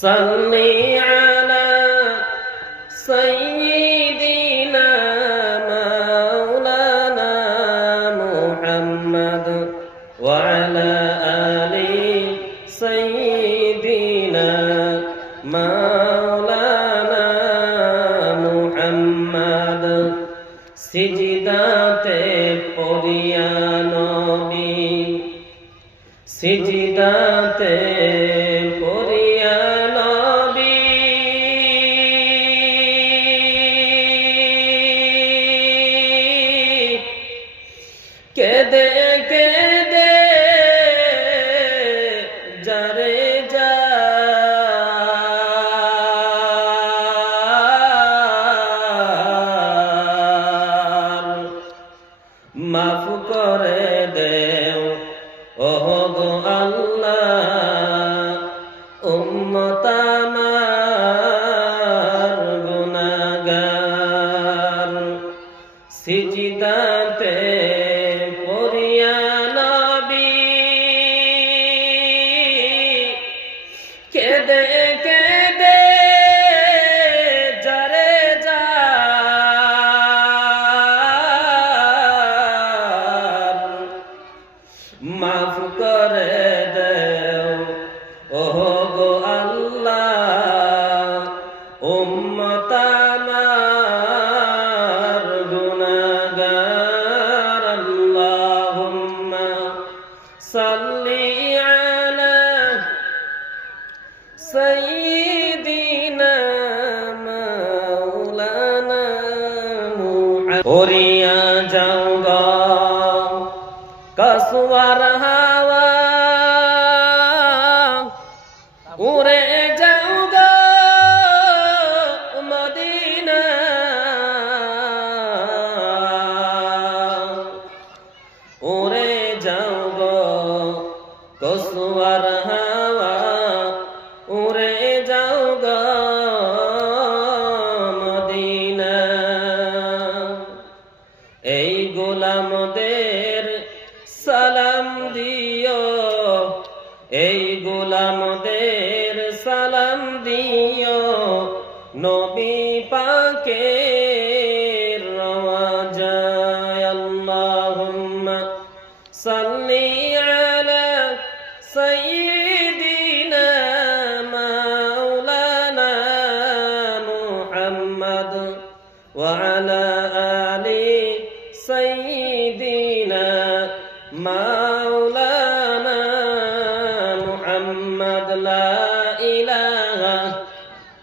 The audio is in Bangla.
সাল্লি আলা সাইয়্যিদিনা মাওলানা মুহাম্মদ ওয়া আলা আলি সাইয়্যিদিনা মাওলানা মুহাম্মদ। সিজদাতে পড়িয়া নবী, সিজদাতে পড়িয়া নবী কেঁদে কেঁদে যারে যার মাফ করে দেও ওগো আল্লাহ, উম্মত আমার গুনাহগার। সিজদাতে পড়িয়া নবী কেঁদে কেঁদে যারে যার মাফ করে দেও ওগো আল্লাহ, উম্মত আমার গুনাহগার। আল্লাহুম্মা সাল্লি আলা সাইয়্যিদিনা মাওলানা মুহাম্মদ। ওরিয়া যাও গো কসওয়ার হাওয়া, উড়ে যাও গো মদিনা, উড়ে যাও গো কসওয়ার হাওয়া, উড়ে যাও গো মদিনা। এই গোলামদের সালাম দিও, এই গোলামদের সালাম দিও, নবী পাকের রওজায়। আল্লাহুম্মা সাল্লি আলা সাইয়্যিদিনা মাওলানা মুহাম্মদ ওয়া আলা আলি সাইয়্যিদিনা মাওলানা মুহাম্মদ। লা ইলাহা